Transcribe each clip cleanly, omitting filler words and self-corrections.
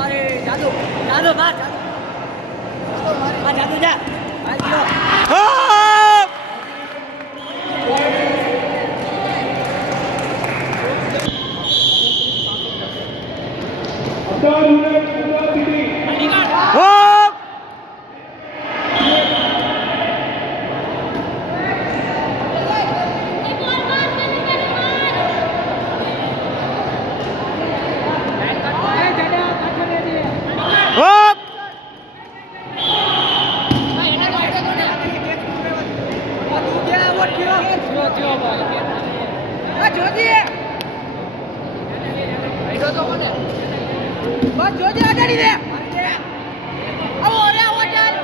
अरे जादू जादू मार जादू जा बस जोजी आगाड़ी दे अब हो रहा हो यार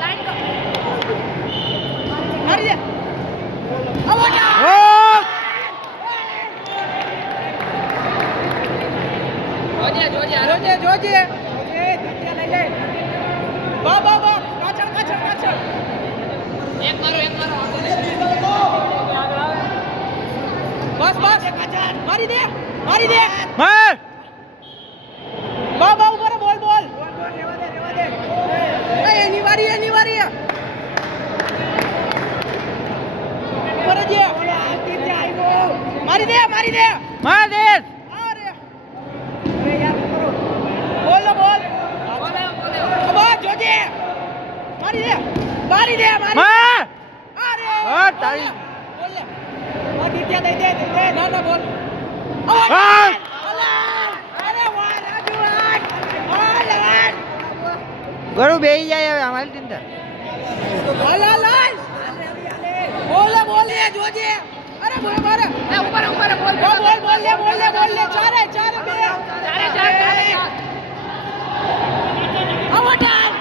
लाइन का मार दे अब हो जा जोजी जोजी दुनिया ले ले बा काचड़ एक मारो बस मारी दे मार बाबा ऊपर बोल रेवा दे ए एनी वारी ऊपर जे मारी दे मार दे अरे यार करो बोल अब जोजे मारी दे मार अरे तारी बोल ले दित्या दे ना बोल अरे वाह राजू ગળું બેહી જાય હવે અમારી ચિંતા બોલ જોજે અરે બોલ મારે ઉપર બોલ લે ચારે બે ચારે આવટાલ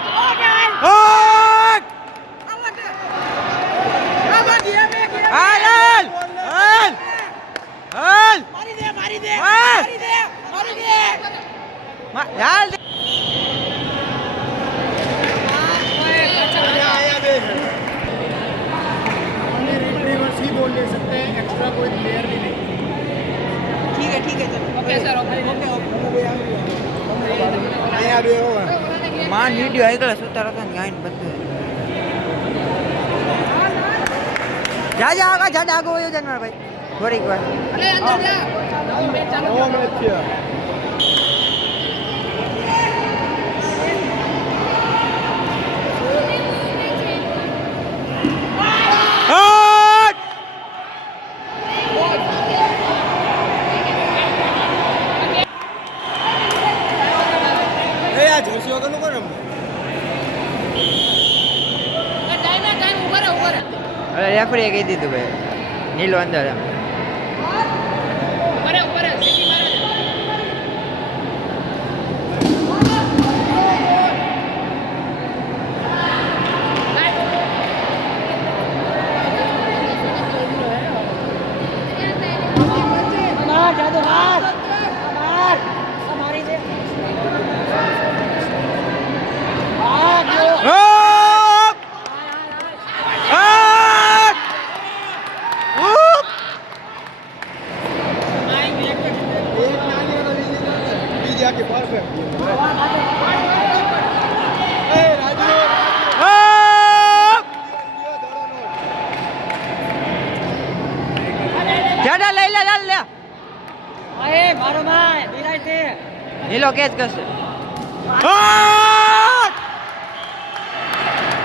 હાલ મારી દે હાલ बोल ले सकते हैं एक्स्ट्रा कोई प्लेयर भी नहीं ठीक है चलो ओके सर ओके અહીંયા બે હોવા માન વિડિયો આગળ સુતાર હતો ને ગાઈન બધું જાજા આગો હોય જનવાર ભાઈ થોડીક વાર અરે અંદર જા મેચ ચાલુ નો મેચ છે જર્સી વગર નું કોણ ટાઈમ ઉપર હવે રેફરીએ કહી દીધું ભાઈ નીલો અંદર એમ ઉપર સીટી મારે જાદુ માર મારી દે के परफेक्ट ए राजू જાડા લઈ લે અરે મારો ભાઈ બિલાઈ તે નીલો કેચ કરશે